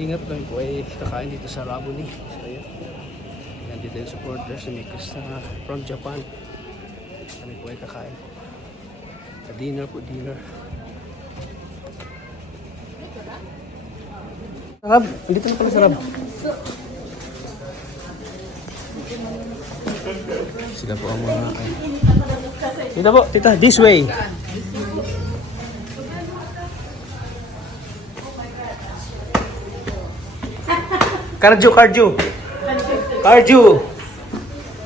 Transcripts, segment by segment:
Ingat lang po ay kakain dito sa Rabuni. So ayan. Nandito yung supporters ni Mikas from Japan. Kami po ay kakain. Sa dinner po, dinner. Sarap, dito na pala sarap. Sila po ang mga... Dito po, tita, this way. Cardio.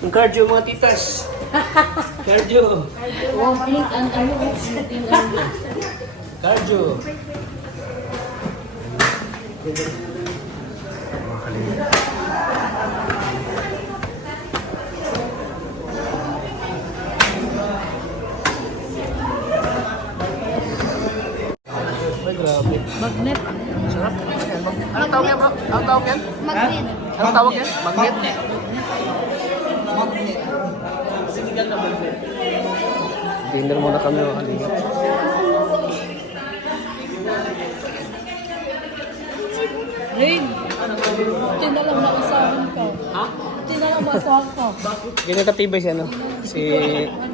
Ang cardio mga titas. Cardio. Cardio. Ay, grabe. Magnet. Sarap. Anong tawag yan, bro? Anong tawag yan? Magnet. Anong tawag yan? Magnet? Magnet. Sinigang na magnet. Dinner muna kami mga kalingap. Rain. Ito na lang mausahan ka. Ha? Ito na lang mausahan ka. Ganyan katibay siya, no? Si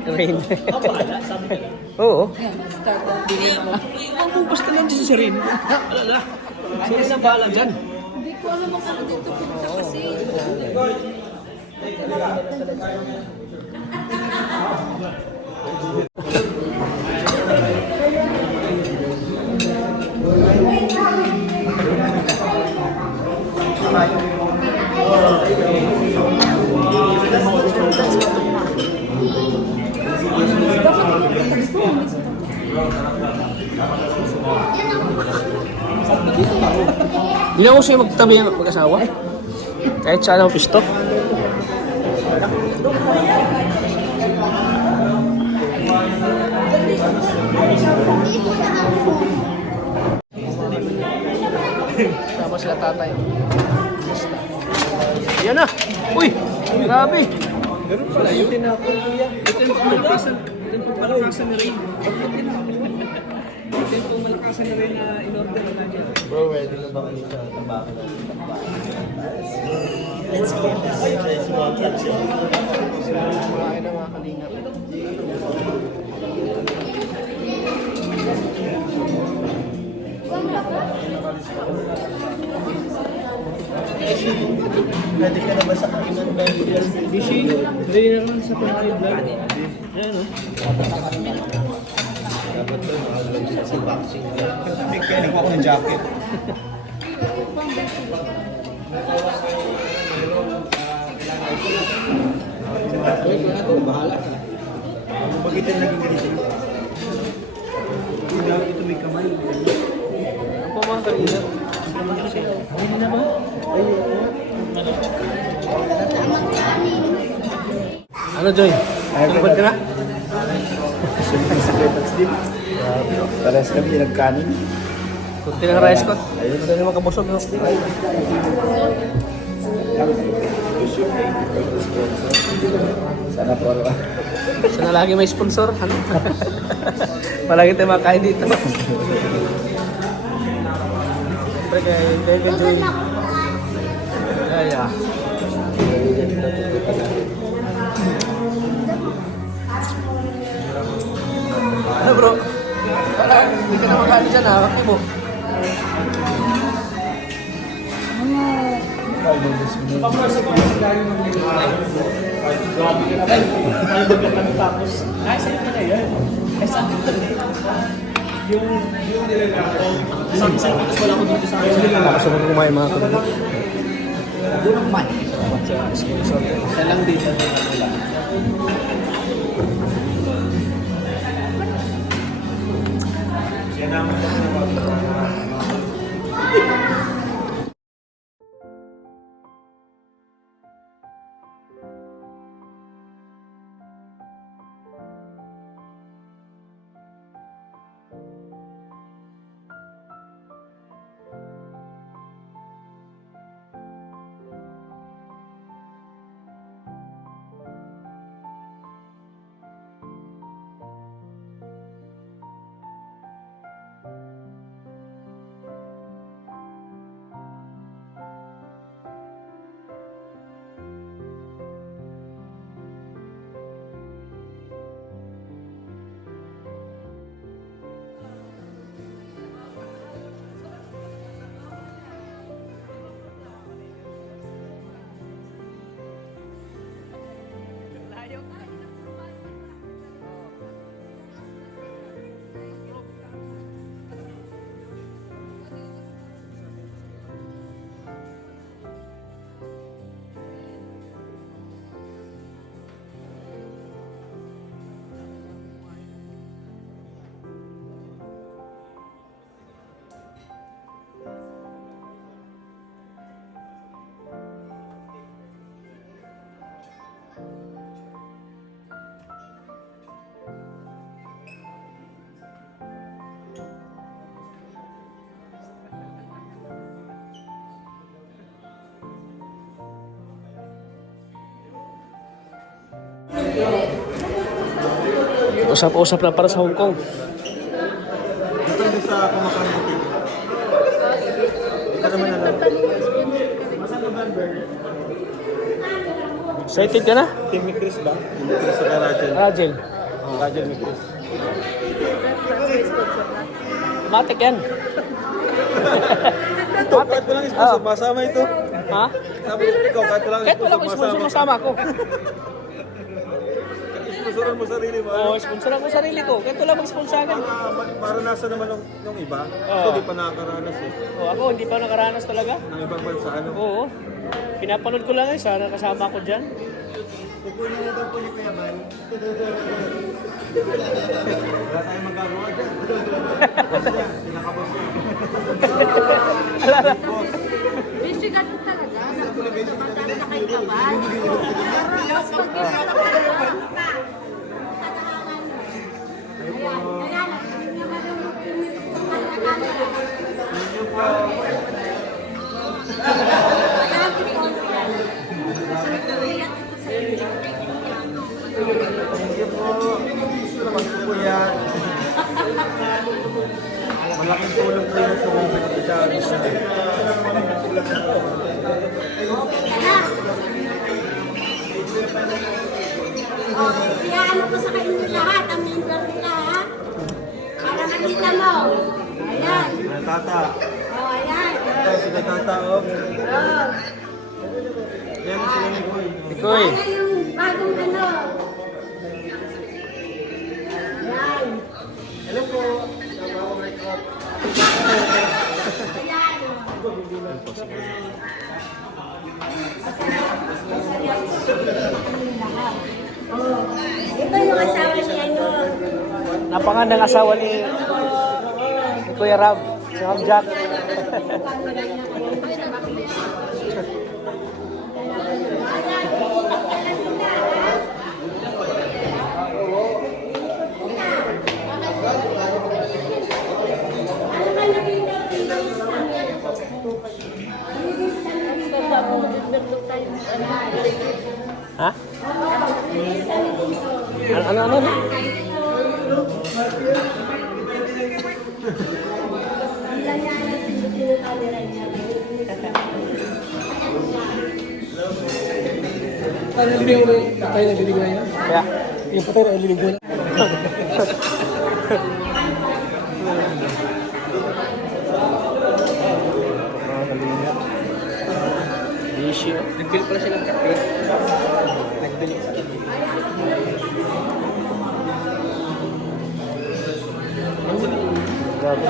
Rain. Sabi ka lang. Oo. Yan, start ang bili mo. Ang basta lang dyan si Rain. Alala. Sino sa bahala dyan? Hindi ko alam kung ano dito punta kasi. Hindi ako siya magtatabi ng mag-asawa. Kahit saan ako pisto. Sama sila tatay. Yan na! Uy! Grabe! Meron pala yun. Tinapon kuya. Ito yung malakasan. Ito yung malakasan na rin. Ito yung malakasan na rin na in-order na niya. Bro, ready na ba kayo sa tabako ng Let's go. Let's walk up siya. Kumain na mga kalingap. Ready ka na ba sa kainan ba? Bishi, ready na naman sa pangalit vlog. Ayan o. Dapat to, makalam siya sa boxing. Big kaya nagwa ko ng jacket. Bahala ka. Bakit yung naging ganito? Ito may kamay. Ang pa mga kalingap. Hindi na ba? Ano Joy? Tulipad ka na? Sa Clemens din. Pares kami nagkanin. Kunti lang rice ko. Ayun na naman kabusog. No? Sana po. Sana lagi may sponsor. Ano? Palagi tayo makain dito. Siyempre kay Joy. Yeah. Ano bro? Wala, hindi ka na makain dyan ha. Okay mo. Nakasama kumain mga kalingap. Doon ang man. Salamat sa sponsor. Isa lang din sa wala. Yan ang Usap-usap na para sa Hong Kong. Depende sa kumakain ng ticket. Hindi ka naman alam. Excited ka na? Team ni Chris ba? Team ni Chris sa Rachel. Rajel. Rachel ni Chris. Matik yan. Ito, kahit walang sponsor, masama ito. Ha? Sabi ko, ikaw, kahit walang Kahit wala sponsor, ko sponsor, masama ako. Sponsoran mo sarili mo. Oo, sponsor ako sarili ko. Kahit wala mag-sponsoran. Maranasan naman ng iba. Oo. Ito, di pa nakakaranas eh. Oo, ako hindi pa nakaranas talaga. Ng ibang bansa, ano? Oo. Pinapanood ko lang eh. Sana kasama ko dyan. Kukunin na daw po ni Kuya Bal. Wala tayong magagawa dyan. Boss yan, pinakabos yan. Boss. Michigan mo talaga. Magkano na kay Kabal? Mas pag-ibig talaga. Thank you po. Gusto naman po Kuya. Malaking tulong po yung tumubig ko sa akin. Kaya ano ko sa kayo lahat, ang member nila ha? Para malista mo. Ayan. Tata. O, ayan. Ito, sila tata, oh. Yan sila ni Koy. Ikoy. Ayan yung bagong ano. Ayan. Hello po. Ayan. Ito yung asawa niya yun. Napakandang asawa ni Kuya Rab. Si Ma'am Jack. Ha? Ano? Paano nabibig mo? Patay na bibig na yan? Kaya, Yung patay na bibig mo na. issue. Nag-bill pala siya ng kape. Nag-bill sa kape. Grabe.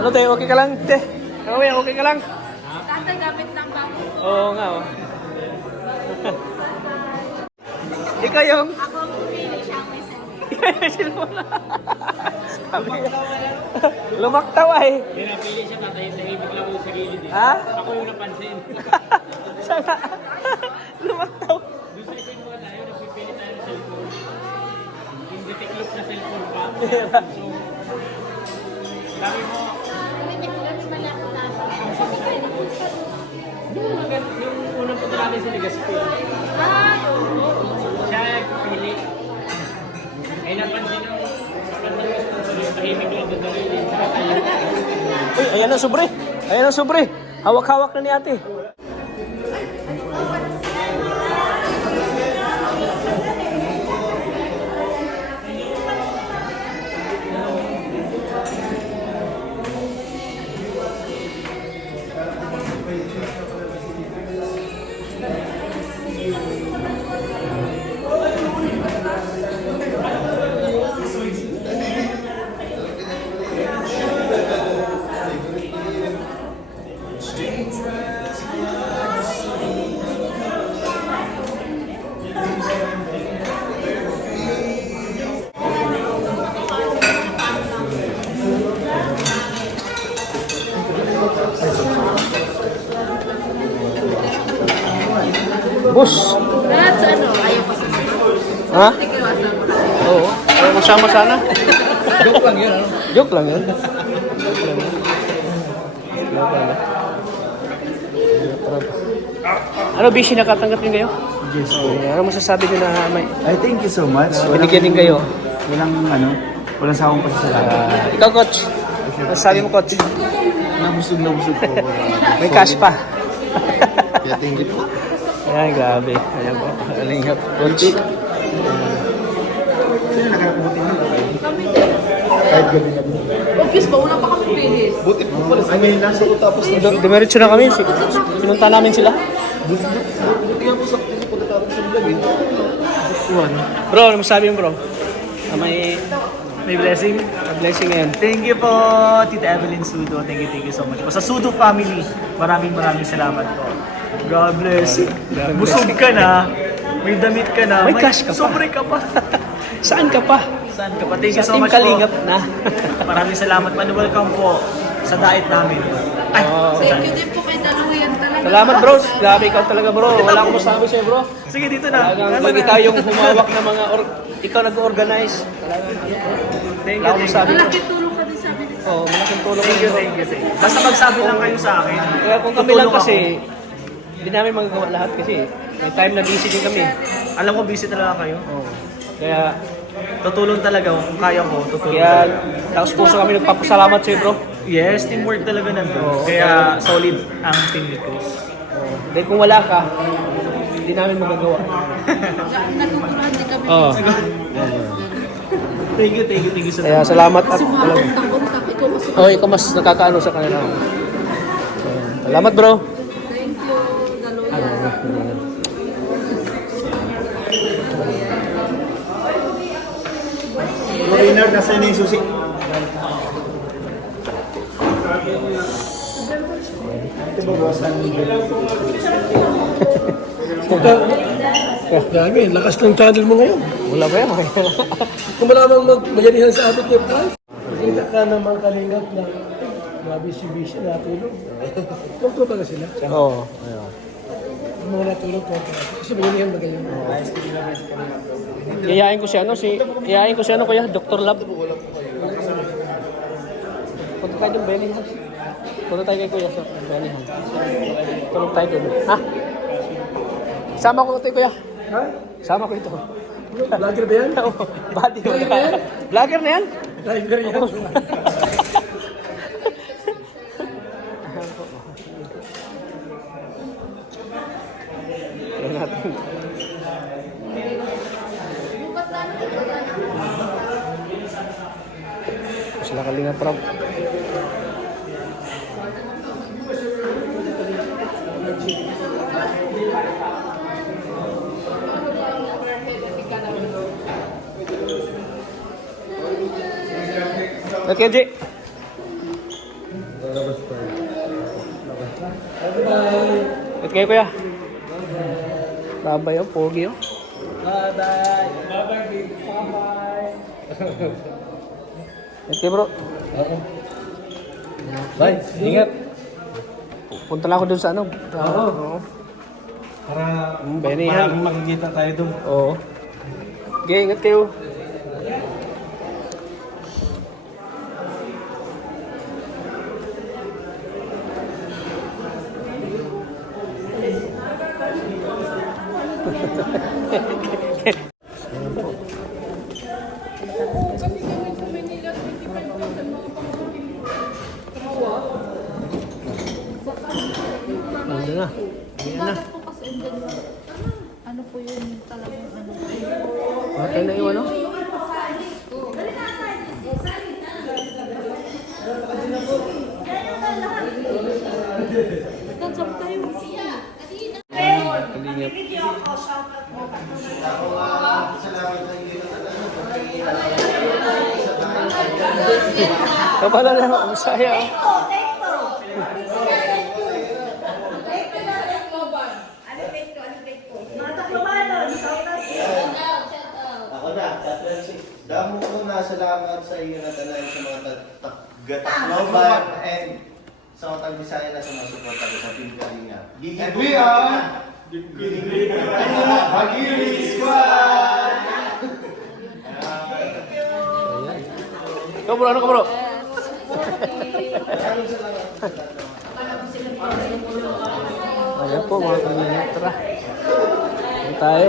Ano tayo? Okay ka lang? Te? Okay ka lang? Tatay, gamit ng bago. Oo nga, oh. Ikaw yung... Ako ang pumili siya ang may sarili. Lumaktaw ay. Pinapili siya tatay, tahimik lang sa gilid eh. Ha? Ako yung napansin. Sana. Lumaktaw. Doon sa isang mga tayo, nagpipili tayo ng cellphone. Hindi tiklop na cellphone pa. So, dami mo. Yung unang punta namin sa Legazpi. Siya nagpili. Ay napansin yung tahimik lang doon sa gilid. Uy, ayan ang sobre. Ayan ang sobre. Hawak-hawak na ni ate. Bus. That's ano, ayaw ko sa Ha? tigiwasan mo. Oo. Ayaw mo sama sana. Joke lang yun, ano? Joke lang yun. ano. Ano, busy nakatanggap din kayo? Yes po. Ano masasabi nyo na may I thank you so much. binigyan din kayo? Walang sawang pasasalamat. Ikaw, coach. Ano sabi mo, coach? Nabusog po. May cash pa. Kaya thank you po. Ayan, grabe. Ayan po. Alingap, coach. Sino nakakabuti nyo? Kahit gabi-gabi. Obvious ba? Wala pa kami finish. Buti po pala. Ay, ngayon nasa ko tapos na. Dumiretso na kami. Pinunta namin sila. Buti nga po sa pagkatapos ng gabi. Bro, ano masabi mo, bro? May blessing. Blessing ngayon. Thank you po, Tita Evelyn Sudo. Thank you so much po. Sa Sudo family, maraming salamat po. God bless. Busog ka na, may damit ka na, May cash ka pa. sobre ka pa. Saan ka pa? Saan ka pa? Thank you Sa so Team much po. Kalingap na. Maraming salamat po. Welcome po sa diet namin. Ay, Thank you din po kay Daluyan talaga. Salamat, bro. Grabe ikaw talaga, bro. Wala akong masabi sa'yo, bro. sige, dito na. Talagang pag ikaw yung humawak ng mga ikaw nag-organize. Thank Wala you, akong thank you. masabi. Malaking tulong ka din sa amin. Oh, malaking tulong Thank you, kayo. thank you. Basta magsabi lang kayo sa akin. Kaya kung kami lang Tutulong kasi, hindi namin magagawa lahat kasi may time na busy din kami. ako. Alam ko busy talaga kayo. Oh. Kaya, Tutulong talaga kung kaya ko. Tutulong kaya talaga. taos puso kami nagpapasalamat sa'yo, bro. Yes, teamwork talaga nandun. Oo. Kaya solid ang team ni Chris. Dahil kung wala ka, hindi namin magagawa. Nagkukuhan din kami. Oo. Thank you so Kaya much. salamat at Kasi mga kontak-kontak. Ikaw kasi. oh, ikaw mas nakakaano sa kanila. Salamat, bro. Thank you, Daluyan. Reynard, nasa na yung susi. Ito ba boss? Grabe, lakas ng channel mo ngayon. Wala ba yan? Kung malamang magyanihan sa atin yung price, makita ka ng mga kalingap na mga busy-busy na natulog. Tuwa talaga sila. Oo. Ayun. Yung mga natulog, tuwa kasi magyanihan ba ganyan? Iyayain ko si ano kuya, Dr. Lab. Punta tayo doon, Benihan. Punta tayo kay kuya sa Benihan. Tulog tayo doon. Ha? Sama ko ito kuya. Ha? Sama ko ito. Vlogger ba yan? Oo, body ko. Vlogger na yan? Vlogger yan. Kaya natin. Sila kalinga prab. Okay, Ji. Ito kayo, kuya. Babay, oh. Pogi, oh. Ito, bro. Bye, ingat. Punta lang ako dun sa ano. Oo. Para Benihan. makikita tayo doon. Oo. Okay, ingat kayo. Nandun na. Bakit po kasi ano po yung talagang ano? Patay na yung ano? Kansap tayo. Kabala na, masaya. Oh. Ako na, damo ko na salamat sa iyo na tanan sa mga taga-Tacloban and sa mga taga-Bisaya na sa mga suporta ko sa Team Kalinga. And we are Bagiri Squad! Ikaw bro, ano ka bro? Ayan po mga kalingap. Tara. Ayan tayo.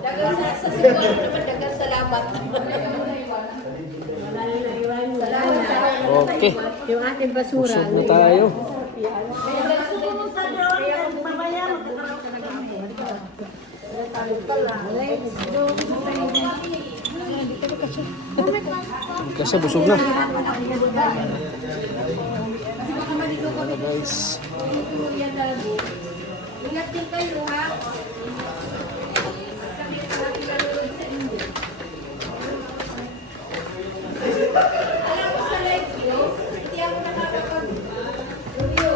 Dagan sa siguro naman, dagan salamat. Okay. Yung ating basura. Busog na tayo. Kasi busog na. Ano guys. Ingat din kayo ha. Alam ko sa live view, hindi ako nakakapag-review.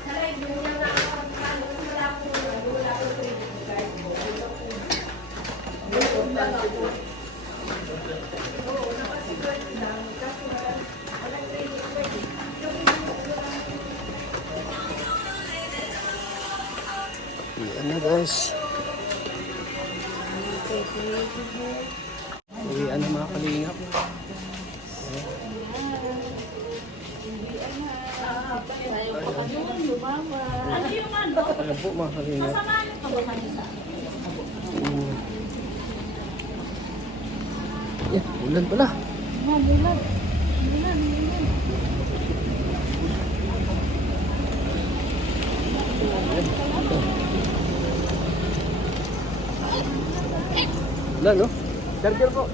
Sa live view, hindi ako nakakapag-ano kasi wala ko credit card. Yung lang ako. Oo, nakasigurd lang. Kasi walang credit card. Ayan na guys. Uwian na mga kalingap. Ayan po mga kalingap. Yan, ulan pala. Ulan, no? Charger po.